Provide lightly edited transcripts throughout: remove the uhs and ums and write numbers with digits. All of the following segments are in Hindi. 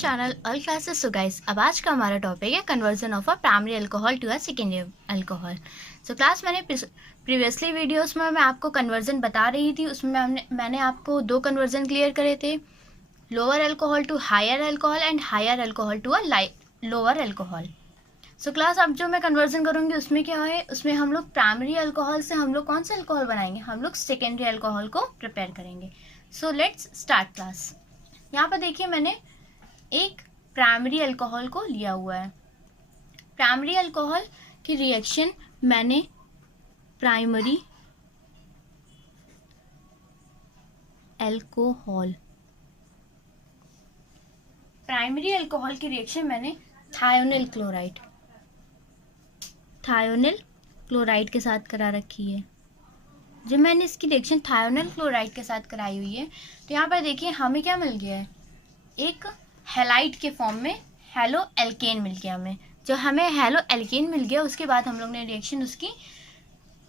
Channel all classes. So guys, अब आज का हमारा टॉपिक है conversion of a primary alcohol to a secondary alcohol. So class मैंने प्रीवियसली वीडियोस में मैं आपको कन्वर्जन बता रही थी, उसमें मैंने आपको दो कन्वर्जन क्लियर करे थे, lower alcohol to higher alcohol and higher alcohol to a lower alcohol. So class अब जो मैं कन्वर्जन करूँगी उसमें क्या है, उसमें हम लोग प्राइमरी अल्कोहल से हम लोग कौन सा अल्कोहल बनाएंगे, हम लोग सेकेंडरी अल्कोहल को प्रिपेयर करेंगे। So let's start class. यहाँ पर देखिए मैंने एक प्राइमरी अल्कोहल को लिया हुआ है। प्राइमरी अल्कोहल की रिएक्शन मैंने प्राइमरी अल्कोहल की रिएक्शन मैंने थायोनिल क्लोराइड के साथ करा रखी है। जब मैंने इसकी रिएक्शन थायोनिल क्लोराइड के साथ कराई हुई है तो यहाँ पर देखिए हमें क्या मिल गया है, एक हैलाइड के फॉर्म में हेलो एल्केन मिल गया हमें। जो हमें हेलो एल्केन मिल गया उसके बाद हम लोग ने रिएक्शन उसकी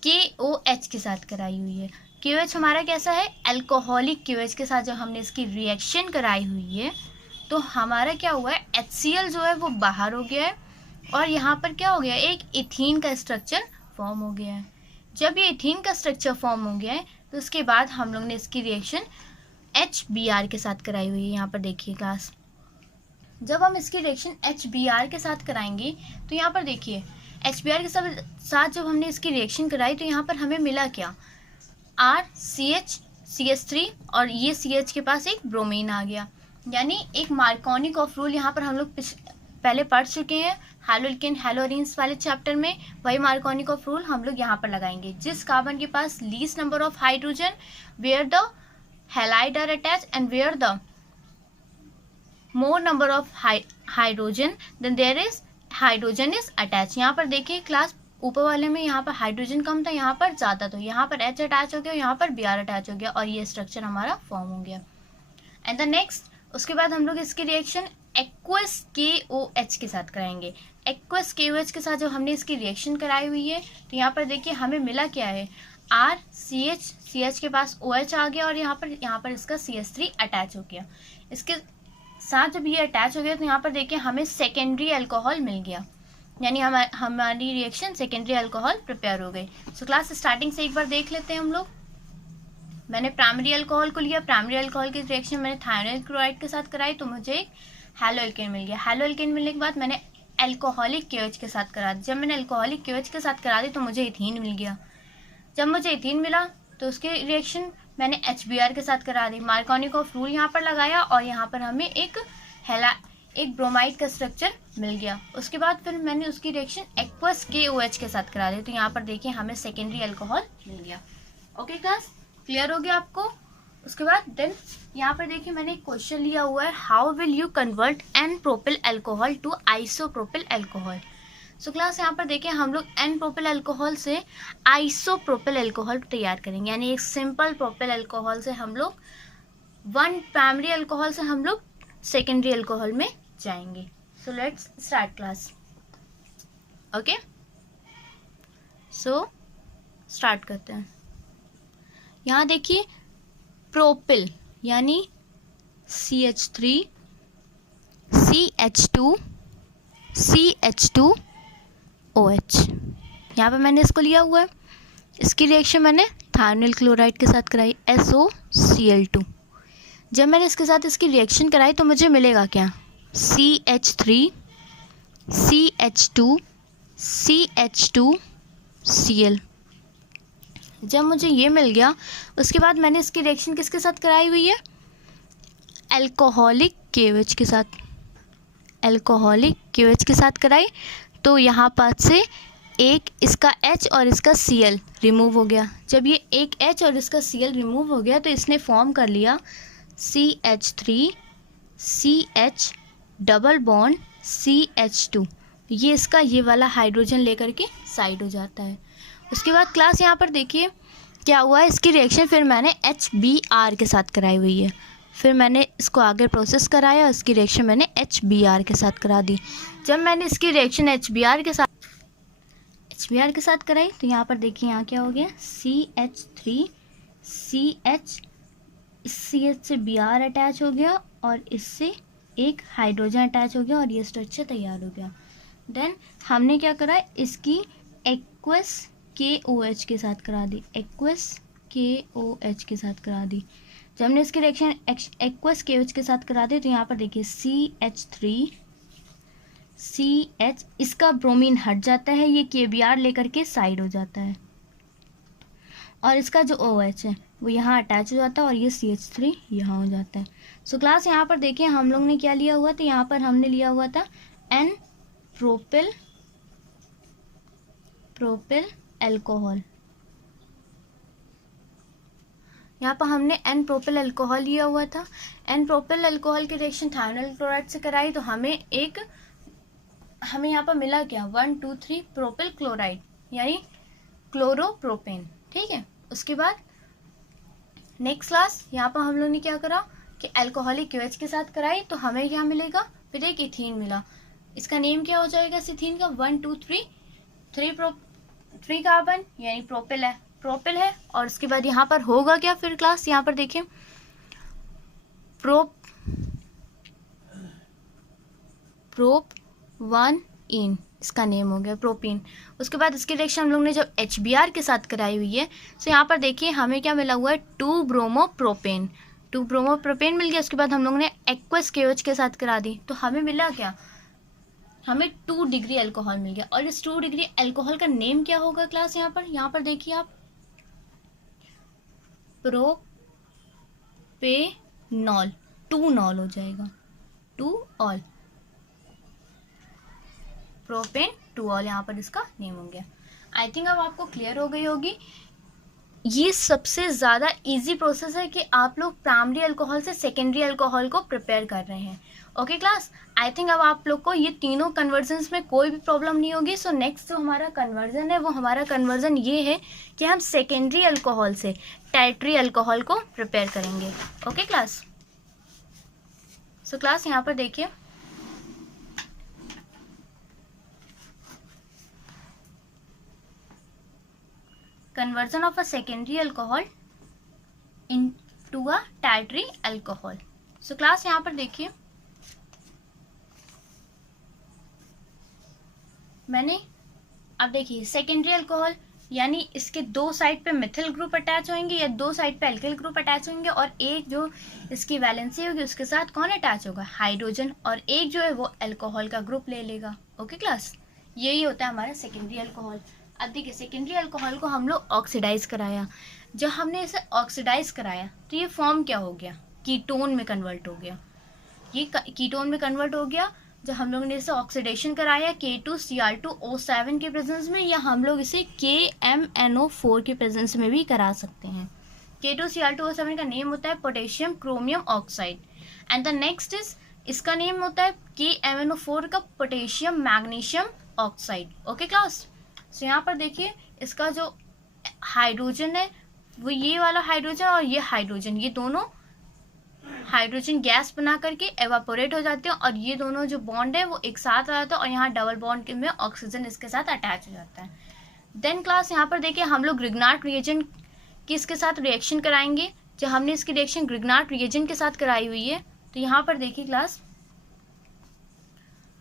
KOH के साथ कराई हुई है। KOH हमारा कैसा है, अल्कोहलिक KOH के साथ जब हमने इसकी रिएक्शन कराई हुई है तो हमारा क्या हुआ है, HCl जो है वो बाहर हो गया है और यहाँ पर क्या हो गया, एक इथीन का स्ट्रक्चर फॉर्म हो गया है। जब ये इथीन का स्ट्रक्चर फॉर्म हो गया है तो उसके बाद हम लोग ने इसकी रिएक्शन HBr के साथ कराई हुई है। यहाँ पर देखिए क्लास, जब हम इसकी रिएक्शन HBr के साथ कराएंगे तो यहाँ पर देखिए HBr के साथ जब हमने इसकी रिएक्शन कराई तो यहाँ पर हमें मिला क्या, RCH और ये CH के पास एक ब्रोमीन आ गया। यानी एक मार्कोनिक रूल यहाँ पर हम लोग पहले पढ़ चुके हैं हैलोल्केन हैलोअरीन्स वाले चैप्टर में, वही मार्कोनिक रूल हम लोग यहाँ पर लगाएंगे। जिस कार्बन के पास least number of hydrogen where the halide are attach and where the more number of hydrogen then there is hydrogen is attached। यहाँ पर देखिए क्लास, ऊपर वाले में यहाँ पर हाइड्रोजन कम था, यहाँ पर ज़्यादा, तो यहाँ पर H अटैच हो गया, यहाँ पर Br अटैच हो गया और ये स्ट्रक्चर हमारा फॉर्म हो गया। एंड द नेक्स्ट, उसके बाद हम लोग इसकी रिएक्शन एक्वस KOH के साथ कराएंगे। एक्वस KOH के साथ जब हमने इसकी रिएक्शन कराई हुई है तो यहाँ पर देखिए हमें मिला क्या है, RCH के पास OH आ गया और यहाँ पर इसका CH3 अटैच हो गया। इसके साथ जब ये अटैच हो गया तो यहाँ पर देखिए हमें सेकेंडरी अल्कोहल मिल गया, यानी हमारी रिएक्शन सेकेंडरी अल्कोहल प्रिपेयर हो गई। सो क्लास स्टार्टिंग से एक बार देख लेते हैं हम लोग। मैंने प्राइमरी अल्कोहल को लिया, प्राइमरी अल्कोहल की रिएक्शन मैंने थायोनिल क्लोराइड के साथ कराई तो मुझे एक हैलो एल्केन मिल गया। हैलो एल्केन मिलने के बाद मैंने अल्कोहलिक KOH के साथ करा दी। जब मैंने अल्कोहलिक KOH के साथ करा दी तो मुझे इथीन मिल गया। जब मुझे इथीन मिला तो उसकी रिएक्शन मैंने HBr के साथ करा दी, मार्कोनिक रूल यहाँ पर लगाया और यहाँ पर हमें एक ब्रोमाइड का स्ट्रक्चर मिल गया। उसके बाद फिर मैंने उसकी रिएक्शन एक्वस KOH के साथ करा दी तो यहाँ पर देखिए हमें सेकेंडरी अल्कोहल मिल गया। ओके क्लास, क्लियर हो गया आपको। उसके बाद देन यहाँ पर देखिए मैंने एक क्वेश्चन लिया हुआ है, how will you convert N propyl alcohol to isopropyl alcohol. So class यहाँ पर देखिए हम लोग एन प्रोपिल अल्कोहल से आइसोप्रोपिल अल्कोहल तैयार करेंगे, यानी एक सिंपल प्रोपिल अल्कोहल से हम लोग वन प्राइमरी अल्कोहल से हम लोग सेकेंडरी अल्कोहल में जाएंगे। So let's start class. Okay, so start करते हैं। यहाँ देखिए प्रोपिल यानी CH3 CH2 CH2OH, यहाँ पे मैंने इसको लिया हुआ है। इसकी रिएक्शन मैंने थायोनिल क्लोराइड के साथ कराई SOCl2। जब मैंने इसके साथ इसकी रिएक्शन कराई तो मुझे मिलेगा क्या, CH3 CH2 CH2Cl। जब मुझे ये मिल गया उसके बाद मैंने इसकी रिएक्शन किसके साथ कराई हुई है, अल्कोहलिक KOH के साथ, अल्कोहलिक KOH के साथ कराई तो यहाँ पास से एक इसका H और इसका Cl रिमूव हो गया। जब ये एक H और इसका Cl रिमूव हो गया तो इसने फॉर्म कर लिया CH3 CH double bond CH2। ये इसका ये वाला हाइड्रोजन लेकर के साइड हो जाता है। उसके बाद क्लास यहाँ पर देखिए क्या हुआ है, इसकी रिएक्शन फिर मैंने HBr के साथ कराई हुई है। फिर मैंने इसको आगे प्रोसेस कराया, इसकी रिएक्शन मैंने HBr के साथ करा दी। जब मैंने इसकी रिएक्शन HBr के साथ कराई तो यहाँ पर देखिए यहाँ क्या हो गया, CH3 CH, इस CH से Br अटैच हो गया और इससे एक हाइड्रोजन अटैच हो गया और ये स्ट्रक्चर तैयार हो गया। देन हमने क्या करा, इसकी एक्वस KOH के साथ करा दी, एक्वस KOH के साथ करा दी। जब हमने इसकी रिएक्शन एक्वस KOH के साथ करा दी तो यहाँ पर देखिए CH3CH, इसका ब्रोमीन हट जाता है, ये KBr लेकर के साइड हो जाता है और इसका जो OH है वो यहाँ अटैच हो जाता है और ये CH3 यहाँ हो जाता है। सो क्लास यहाँ पर देखिए हम लोग ने क्या लिया हुआ था, यहाँ पर हमने लिया हुआ था N प्रोपिल अल्कोहल। यहाँ पर हमने N प्रोपिल अल्कोहल लिया हुआ था। N प्रोपिल अल्कोहल की रिएक्शन थायोनाइल क्लोराइड से कराई तो हमें यहाँ पर मिला क्या, 1 2 3 प्रोपिल क्लोराइड यानी क्लोरोप्रोपेन। ठीक है, उसके बाद नेक्स्ट क्लास यहाँ पर हम लोग ने क्या करा कि अल्कोहलिक KOH के साथ कराई तो हमें क्या मिलेगा, फिर एक इथीन मिला। इसका नेम क्या हो जाएगा इस इथीन का, 1 2 3 कार्बन यानी प्रोपिल है। और उसके बाद यहाँ पर होगा क्या फिर क्लास, यहाँ पर देखिए प्रोप 1 इन, इसका नेम हो गया प्रोपीन। उसके बाद इसकी रिएक्शन हम लोग ने जब HBr के साथ कराई हुई है तो यहाँ पर देखिए हमें क्या मिला हुआ है, 2 ब्रोमोप्रोपेन मिल गया। उसके बाद हम लोग ने एक्वस KOH के साथ करा दी तो हमें मिला क्या, हमें 2 डिग्री अल्कोहल मिल गया। और इस 2 डिग्री अल्कोहल का नेम क्या होगा क्लास, यहाँ पर देखिए आप प्रोपेनॉल, 2 नॉल हो जाएगा, 2 ऑल, प्रोपेन 2 ऑल, यहाँ पर इसका नेम हो गया। आई थिंक अब आपको क्लियर हो गई होगी। ये सबसे ज़्यादा इजी प्रोसेस है कि आप लोग प्राइमरी अल्कोहल से सेकेंडरी अल्कोहल को प्रिपेयर कर रहे हैं। ओके क्लास, आई थिंक अब आप लोग को ये तीनों कन्वर्जन्स में कोई भी प्रॉब्लम नहीं होगी। सो नेक्स्ट जो हमारा कन्वर्जन है वो हमारा कन्वर्जन ये है कि हम सेकेंडरी अल्कोहल से टर्टरी अल्कोहल को प्रिपेयर करेंगे। ओके क्लास, सो क्लास यहाँ पर देखिए conversion of a secondary alcohol into a tertiary alcohol। so class यहाँ पर देखिए मैंने अब देखिए सेकेंडरी अल्कोहल यानी इसके 2 साइड पे मिथिल ग्रुप अटैच होंगे या 2 साइड पे एल्किल ग्रुप अटैच होंगे और एक जो इसकी वैलेंसी होगी उसके साथ कौन अटैच होगा, हाइड्रोजन, और एक जो है वो अल्कोहल का ग्रुप ले लेगा। ओके क्लास, यही होता है हमारा सेकेंडरी अल्कोहल। अब देखिए सेकेंडरी अल्कोहल को हम लोग ऑक्सीडाइज कराया, जब हमने इसे ऑक्सीडाइज कराया तो ये फॉर्म क्या हो गया, कीटोन में कन्वर्ट हो गया। ये कीटोन में कन्वर्ट हो गया जब हम लोग ने इसे ऑक्सीडेशन कराया K2Cr2O7 के प्रेजेंस में, या हम लोग इसे KMNO4 के प्रेजेंस में भी करा सकते हैं। K2Cr2O7 का नेम होता है potassium chromium oxide and the next is, इसका नेम होता है KMNO4 का potassium magnesium oxide. Okay class, so यहाँ पर देखिए इसका जो हाइड्रोजन है वो ये वाला हाइड्रोजन और ये हाइड्रोजन, ये दोनों हाइड्रोजन गैस बना करके एवापोरेट हो जाते हैं और ये दोनों जो बॉन्ड है वो एक साथ आ जाता है और यहाँ डबल बॉन्ड में ऑक्सीजन इसके साथ अटैच हो जाता है। देन क्लास यहाँ पर देखिए हम लोग ग्रिग्नार्ड रिएजेंट की इसके साथ रिएक्शन कराएंगे। जब हमने इसकी रिएक्शन ग्रिग्नार्ड रिएजेंट के साथ कराई हुई है तो यहाँ पर देखिए क्लास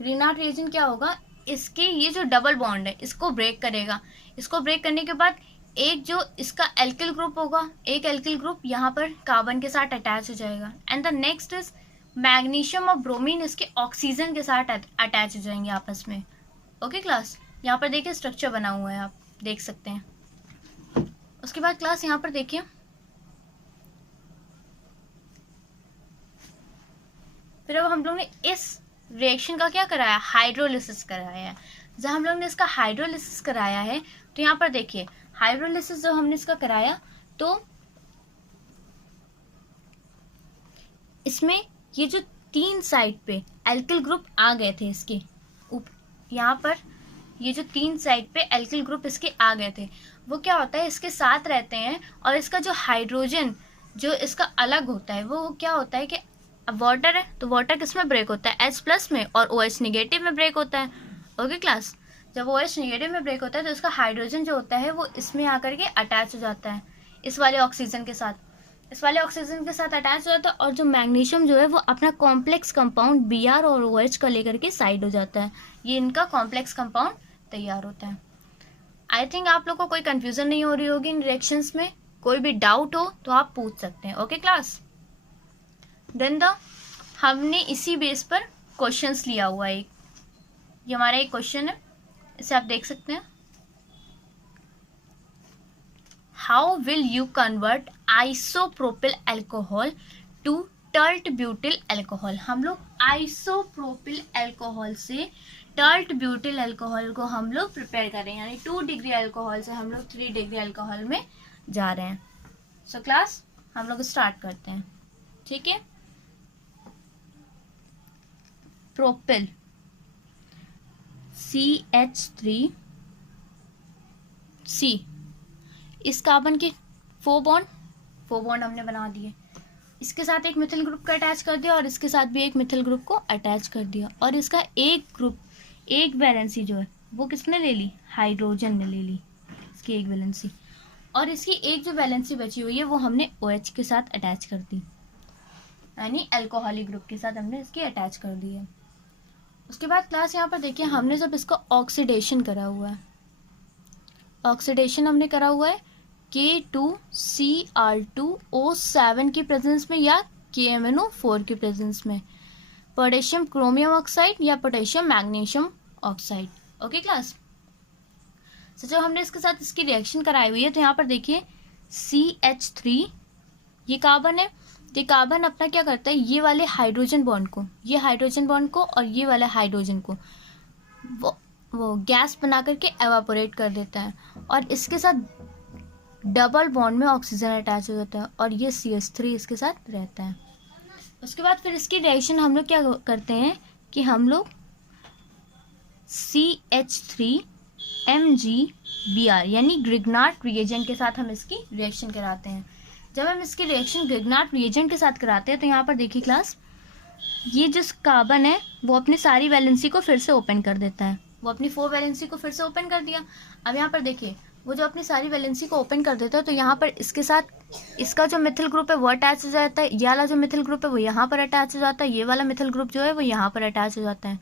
ग्रिग्नार्ड रिएजेंट क्या होगा, इसके ये जो डबल बॉन्ड है इसको ब्रेक करेगा। इसको ब्रेक करने के बाद एक जो इसका एल्किल ग्रुप होगा, एक एल्किल ग्रुप यहाँ पर कार्बन के साथ अटैच हो जाएगा and the next is magnesium और ब्रोमीन इसके ऑक्सीजन के साथ अटैच हो जाएंगे आपस में। ओके क्लास, यहाँ पर देखिए स्ट्रक्चर बना हुआ है, आप देख सकते हैं। उसके बाद क्लास यहाँ पर देखिए फिर अब हम लोग ने इस रिएक्शन का क्या कराया, हाइड्रोलिसिस कराया है। जब हम लोग ने इसका हाइड्रोलिसिस कराया है तो यहाँ पर देखिए हाइड्रोलिसिस जो हमने इसका कराया तो इसमें ये जो 3 साइड पे एल्किल ग्रुप आ गए थे इसके यहाँ पर, ये जो 3 साइड पे एल्किल ग्रुप इसके आ गए थे वो क्या होता है इसके साथ रहते हैं और इसका जो हाइड्रोजन जो इसका अलग होता है वो क्या होता है कि अब वाटर है तो वाटर किस में ब्रेक होता है, H+ में, और OH नेगेटिव में ब्रेक होता है। ओके क्लास, जब OH नेगेटिव में ब्रेक होता है तो इसका हाइड्रोजन जो होता है वो इसमें आकर के अटैच हो जाता है इस वाले ऑक्सीजन के साथ। इस वाले ऑक्सीजन के साथ अटैच हो जाता है, और जो मैग्नीशियम जो है वो अपना कॉम्प्लेक्स कंपाउंड Br और OH का लेकर के साइड हो जाता है। ये इनका कॉम्प्लेक्स कंपाउंड तैयार होता है। आई थिंक आप लोग को कोई कंफ्यूजन नहीं हो रही होगी इन रिएक्शंस में। कोई भी डाउट हो तो आप पूछ सकते हैं। ओके क्लास, देन हमने इसी बेस पर क्वेश्चंस लिया हुआ है। ये हमारा एक क्वेश्चन है, इसे आप देख सकते हैं। How will you convert isopropyl alcohol to tert butyl alcohol. हम लोग आइसोप्रोपिल अल्कोहल से टर्ट ब्यूटिल अल्कोहल को हम लोग प्रिपेयर कर रहे हैं, यानी 2 डिग्री अल्कोहल से हम लोग 3 डिग्री अल्कोहल में जा रहे हैं। सो क्लास हम लोग स्टार्ट करते हैं, ठीक है। प्रोपिल CH3C, इस कार्बन के 4 बॉन्ड हमने बना दिए। इसके साथ एक मिथिल ग्रुप को अटैच कर दिया और इसके साथ भी एक मिथिल ग्रुप को अटैच कर दिया, और इसका एक ग्रुप, एक वैलेंसी जो है वो किसने ले ली, हाइड्रोजन ने ले ली, इसकी एक वैलेंसी। और इसकी एक जो वैलेंसी बची हुई है वो हमने OH के साथ अटैच कर दी, यानी अल्कोहलिक ग्रुप के साथ हमने इसकी अटैच कर दी है। उसके बाद क्लास यहाँ पर देखिए, हमने जब इसका ऑक्सीडेशन करा हुआ है, ऑक्सीडेशन हमने करा हुआ है K2Cr2O7 की प्रेजेंस में या KMnO4 की प्रेजेंस में, पोटेशियम क्रोमियम ऑक्साइड या potassium magnesium oxide. Okay class, तो जब हमने इसके साथ इसकी रिएक्शन कराई हुई है तो यहाँ पर देखिए CH3 ये कार्बन है। ये कार्बन अपना क्या करता है, ये वाले हाइड्रोजन बॉन्ड को, ये हाइड्रोजन बॉन्ड को और ये वाले हाइड्रोजन को वो गैस बना करके एवापोरेट कर देता है, और इसके साथ डबल बॉन्ड में ऑक्सीजन अटैच हो जाता है, और ये CH3 इसके साथ रहता है। उसके बाद फिर इसकी रिएक्शन हम लोग क्या करते हैं कि हम लोग CH3MgBr यानी ग्रिग्नार्ड रिएजेंट के साथ हम इसकी रिएक्शन कराते हैं। जब हम इसकी रिएक्शन ग्रिग्नार्ड रिएजेंट के साथ कराते हैं तो यहाँ पर देखिए क्लास, ये जिस कार्बन है वो अपनी सारी वैलेंसी को फिर से ओपन कर देता है, वो अपनी 4 वैलेंसी को फिर से ओपन कर दिया। अब यहाँ पर देखिए, वो जो अपनी सारी वैलेंसी को ओपन कर देता है तो यहाँ पर इसके साथ इसका जो मिथिल ग्रुप है वो अटैच हो जाता है, ये वाला जो मिथिल ग्रुप है वो यहाँ पर अटैच हो जाता है, ये वाला मिथिल ग्रुप जो है वो यहाँ पर अटैच हो जाता है,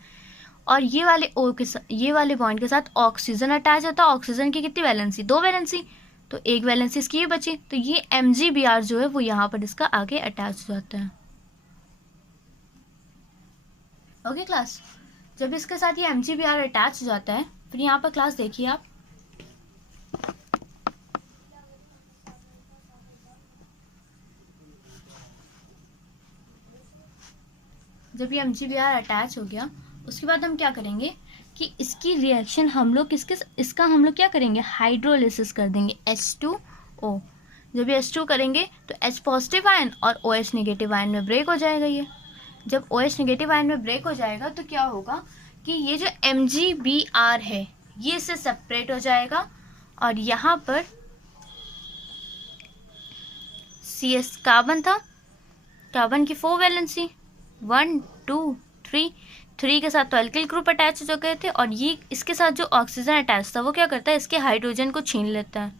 और ये वाले O के साथ, ये वाले बॉन्ड के साथ ऑक्सीजन अटैच होता है। ऑक्सीजन की कितनी वैलेंसी, 2 वैलेंसी, तो एक वैलेंसी इसकी ये बची, तो ये MgBr जो है वो यहाँ पर इसका आगे अटैच हो जाता है। ओके क्लास, जब इसके साथ ये MgBr अटैच हो जाता है, फिर यहाँ पर क्लास देखिए आप, जब ये MgBr अटैच हो गया उसके बाद हम क्या करेंगे कि इसकी रिएक्शन हम लोग इसका हम लोग क्या करेंगे, हाइड्रोलिसिस कर देंगे H2O। जब ये H2 करेंगे तो H पॉजिटिव आयन और OH नेगेटिव आयन में ब्रेक हो जाएगा। ये जब OH नेगेटिव आयन में ब्रेक हो जाएगा तो क्या होगा कि ये जो MgBr है ये इससे सेपरेट हो जाएगा, और यहाँ पर CS कार्बन था, कार्बन की 4 वैलेंसी 1 2 3 के साथ तो अल्किल ग्रुप अटैच हो गए थे, और ये इसके साथ जो ऑक्सीजन अटैच था वो क्या करता है, इसके हाइड्रोजन को छीन लेता है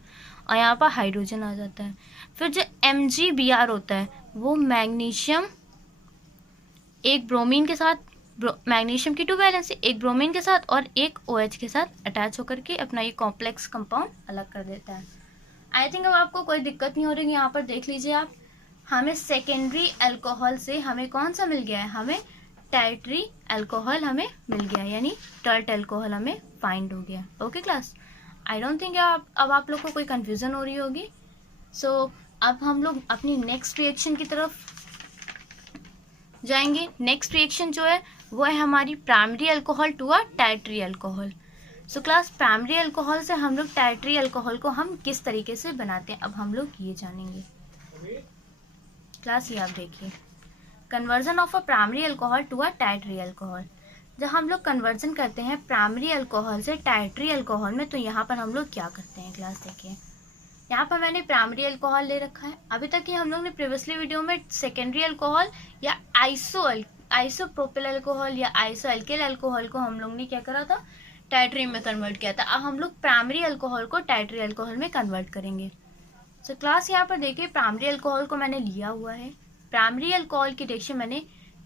और यहाँ पर हाइड्रोजन आ जाता है। फिर जो MgBr होता है वो मैग्नीशियम एक ब्रोमीन के साथ, मैग्नीशियम की 2 वैलेंसी, एक ब्रोमीन के साथ और एक OH के साथ अटैच होकर के अपना ये कॉम्प्लेक्स कंपाउंड अलग कर देता है। आई थिंक अब आपको कोई दिक्कत नहीं हो रही। यहाँ पर देख लीजिए आप, हमें सेकेंडरी अल्कोहल से हमें कौन सा मिल गया है, हमें टर्टरी अल्कोहल हमें मिल गया, यानी टर्ट अल्कोहल हमें फाइंड हो गया। Okay class, I don't think अब आप लोग को कोई कंफ्यूजन हो रही होगी। सो अब हम लोग अपनी नेक्स्ट रिएक्शन की तरफ जाएंगे। नेक्स्ट रिएक्शन जो है वो है हमारी primary alcohol to a tertiary alcohol. So class, primary alcohol से हम लोग टर्टरी अल्कोहल को हम किस तरीके से बनाते हैं अब हम लोग ये जानेंगे। क्लास ये आप देखिए, conversion of a primary alcohol to a tertiary alcohol. जब हम लोग कन्वर्जन करते हैं प्राइमरी अल्कोहल से टर्टरी अल्कोहल में, तो यहाँ पर हम लोग क्या करते हैं क्लास देखिए, यहाँ पर मैंने प्राइमरी अल्कोहल ले रखा है। अभी तक ही हम लोग ने प्रीवियसली वीडियो में सेकेंडरी अल्कोहल या आइसोप्रोपिल अल्कोहल या आइसो अल्किल अल्कोहल को हम लोग ने क्या करा था, टर्टरी में कन्वर्ट किया था। अब हम लोग प्राइमरी अल्कोहल को टर्टरी अल्कोहल में कन्वर्ट करेंगे। तो क्लास यहाँ पर देखिए प्राइमरी अल्कोहल को मैंने लिया हुआ है। प्राइमरी अल्कोहल की रिएक्शन मैंने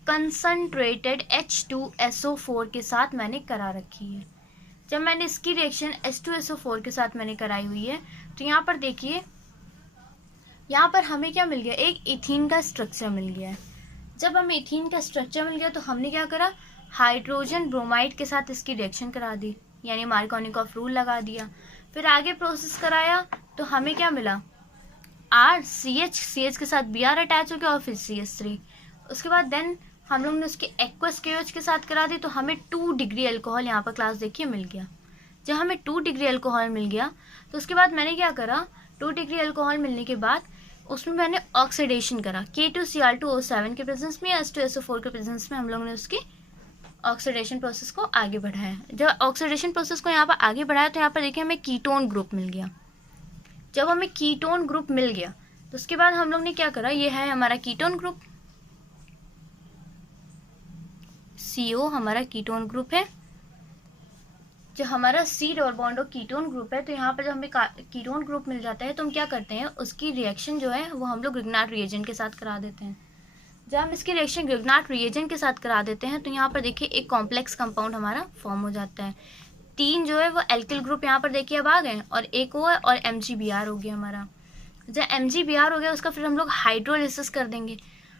कंसंट्रेटेड H2SO4 के साथ मैंने करा रखी है। जब मैंने इसकी रिएक्शन H2SO4 के साथ मैंने कराई हुई है तो यहाँ पर देखिए, यहाँ पर हमें क्या मिल गया, एक इथीन का स्ट्रक्चर मिल गया है। जब हमें इथीन का स्ट्रक्चर मिल गया तो हमने क्या करा, हाइड्रोजन ब्रोमाइड के साथ इसकी रिएक्शन करा दी, यानी मार्कोनिकॉफ रूल लगा दिया। फिर आगे प्रोसेस कराया तो हमें क्या मिला, CH के साथ Br अटैच हो गया और फिर CH3। उसके बाद देन हम लोग ने उसके एक्वस KOH के साथ करा दी तो हमें 2 डिग्री अल्कोहल यहाँ पर क्लास देखिए मिल गया। जब हमें 2 डिग्री अल्कोहल मिल गया तो उसके बाद मैंने क्या करा, 2 डिग्री अल्कोहल मिलने के बाद उसमें मैंने ऑक्सीडेशन करा K2Cr2O7 के प्रेजेंस में, H2SO4 के प्रेजेंस में हम लोग ने उसकी ऑक्सीडेशन प्रोसेस को आगे बढ़ाया। जब ऑक्सीडेशन प्रोसेस को यहाँ पर आगे बढ़ाया तो यहाँ पर देखिए हमें कीटोन ग्रुप मिल गया। जब हमें कीटोन ग्रुप मिल गया तो उसके बाद हम लोग ने क्या करा, ये है हमारा कीटोन ग्रुप, CO हमारा कीटोन ग्रुप है। जो हमारा C डबल बॉन्ड और कीटोन ग्रुप है, तो यहाँ पर जब हमें कीटोन ग्रुप मिल जाता है तो हम क्या करते हैं, उसकी रिएक्शन जो है वो हम लोग ग्रिग्नार्ड रिएजेंट के साथ करा देते हैं। जब हम इसकी रिएक्शन ग्रिग्नार्ड रिएजेंट के साथ करा देते हैं तो यहाँ पर देखिए एक कॉम्प्लेक्स कंपाउंड हमारा फॉर्म हो जाता है। 3 जो है वो एल्किल ग्रुप यहाँ पर देखिए अब आ गए और एक O है और MgBr हो गया हमारा। जब MgBr हो गया उसका फिर हम लोग हाइड्रोलिसिस कर देंगे।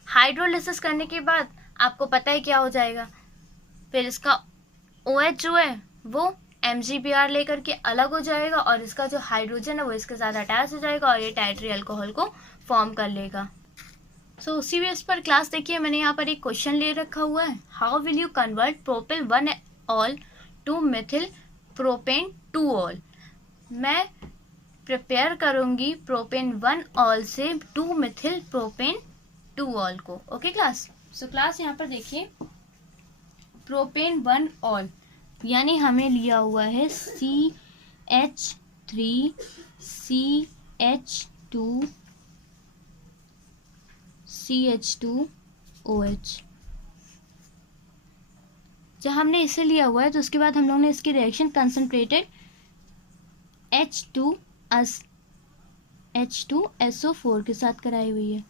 हाइड्रोलिसिस करने के बाद आपको पता है क्या हो जाएगा, फिर इसका OH जो है वो MgBr लेकर के अलग हो जाएगा और इसका जो हाइड्रोजन है वो इसके साथ अटैच हो जाएगा और ये टाइट्री अल्कोहल को फॉर्म कर लेगा। सो उसी बेस पर क्लास देखिए मैंने यहाँ पर एक क्वेश्चन ले रखा हुआ है, how will you convert propyl 1-ऑल टू मिथिल प्रोपेन 2-ऑल। मैं प्रिपेयर करूँगी प्रोपेन 1-ऑल से 2 मिथिल प्रोपेन 2-ऑल को। ओके क्लास, सो क्लास यहाँ पर देखिए प्रोपेन 1-ऑल यानी हमें लिया हुआ है CH3CH2OH। जब हमने इसे लिया हुआ है तो उसके बाद हम लोग ने इसकी रिएक्शन कंसंट्रेटेड H2SO4 के साथ कराई हुई है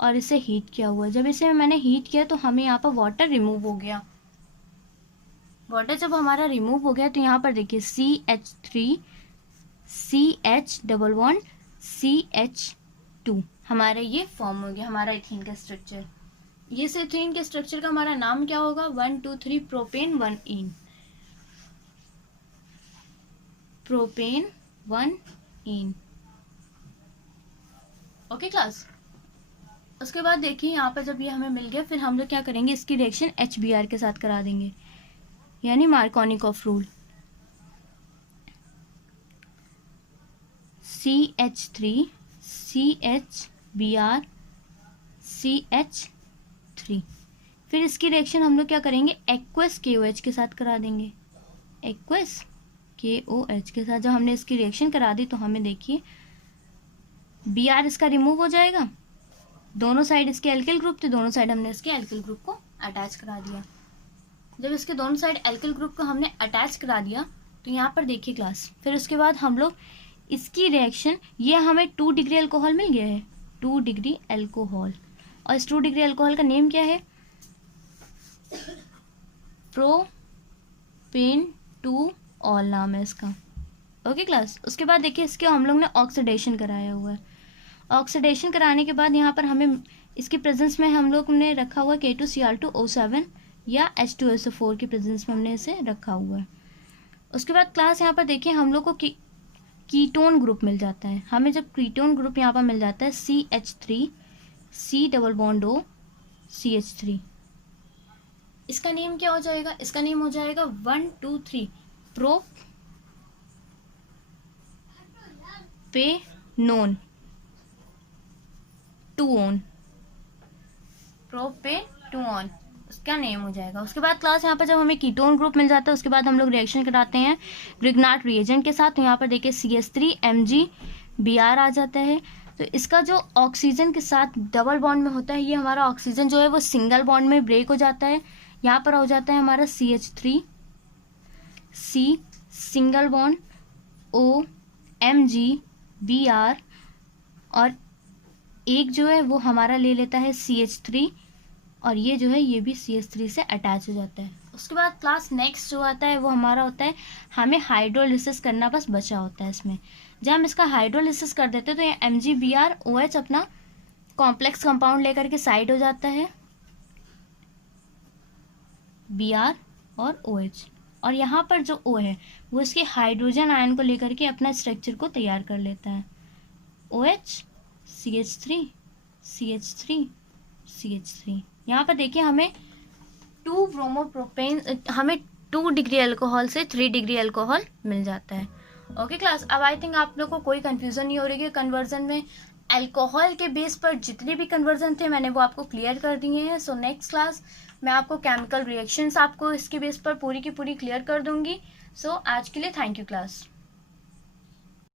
और इसे हीट किया हुआ है। जब इसे मैंने हीट किया तो हमें यहाँ पर वाटर रिमूव हो गया। वाटर जब हमारा रिमूव हो गया तो यहाँ पर देखिए CH3CH डबल बॉन्ड CH2 हमारा ये फॉर्म हो गया, हमारा इथीन का स्ट्रक्चर। ये इथीन के स्ट्रक्चर का हमारा नाम क्या होगा, 1 2 3 प्रोपेन 1-इन, प्रोपेन 1-इन। ओके क्लास, उसके बाद देखिए यहाँ पर जब ये हमें मिल गया फिर हम लोग क्या करेंगे, इसकी रिएक्शन HBr के साथ करा देंगे, यानी Markovnikov rule. CH3 CHBr CH3। फिर इसकी रिएक्शन हम लोग क्या करेंगे, एक्वस KOH के साथ करा देंगे, एक्वस KOH के साथ। जब हमने इसकी रिएक्शन करा दी तो हमें देखिए Br इसका रिमूव हो जाएगा, दोनों साइड इसके एल्किल ग्रुप थे, दोनों साइड हमने इसके एल्किल ग्रुप को अटैच करा दिया। जब इसके दोनों साइड एल्किल ग्रुप को हमने अटैच करा दिया तो यहाँ पर देखिए क्लास, फिर उसके बाद हम लोग इसकी रिएक्शन, ये हमें 2 डिग्री अल्कोहल मिल गया है, 2 डिग्री अल्कोहल, और इस 2 डिग्री अल्कोहल का नेम क्या है, प्रोपेन 2-ऑल नाम है इसका। ओके क्लास, उसके बाद देखिए इसके हम लोग ने ऑक्सीडेशन कराया हुआ है। ऑक्सीडेशन कराने के बाद यहाँ पर हमें इसकी प्रेजेंस में हम लोग ने रखा हुआ K2Cr2O7 या H2SO4 की प्रेजेंस में हमने इसे रखा हुआ है। उसके बाद क्लास यहाँ पर देखिए हम लोग को कीटोन ग्रुप मिल जाता है। हमें जब कीटोन ग्रुप यहाँ पर मिल जाता है CH3 C double bond O CH3, इसका नेम क्या हो जाएगा, इसका नेम हो जाएगा 1 2 3 प्रोपेनोन 2-ऑन, प्रोपेनोन उसका नेम हो जाएगा। उसके बाद क्लास यहाँ पर जब हमें कीटोन ग्रुप मिल जाता है उसके बाद हम लोग रिएक्शन कराते हैं ग्रिग्नार्ड रिएजेंट के साथ। तो यहाँ पर देखिए CH3 MgBr आ जाता है। तो इसका जो ऑक्सीजन के साथ डबल बॉन्ड में होता है, ये हमारा ऑक्सीजन जो है वो सिंगल बॉन्ड में ब्रेक हो जाता है। यहाँ पर हो जाता है हमारा CH3 C single bond O MgBr और एक जो है वो हमारा ले लेता है CH3, और ये जो है ये भी CH3 से अटैच हो जाता है। उसके बाद क्लास नेक्स्ट जो आता है वो हमारा होता है, हमें हाइड्रोलिसिस करना बस बचा होता है इसमें। जब हम इसका हाइड्रोलिसिस कर देते हैं तो ये MgBrOH अपना कॉम्प्लेक्स कंपाउंड लेकर के साइड हो जाता है, Br और OH, और यहाँ पर जो O है वो इसके हाइड्रोजन आयन को लेकर के अपना स्ट्रक्चर को तैयार कर लेता है, OH CH3 CH3 CH3। यहाँ पर देखिए हमें 2 ब्रोमोप्रोपेन, हमें 2 डिग्री अल्कोहल से 3 डिग्री अल्कोहल मिल जाता है। ओके क्लास, अब आई थिंक आप लोग को कोई कंफ्यूजन नहीं हो रही है कन्वर्जन में। अल्कोहल के बेस पर जितने भी कन्वर्जन थे मैंने वो आपको क्लियर कर दिए हैं। सो नेक्स्ट क्लास मैं आपको केमिकल रिएक्शंस आपको इसके बेस पर पूरी की पूरी क्लियर कर दूंगी। सो आज के लिए थैंक यू क्लास।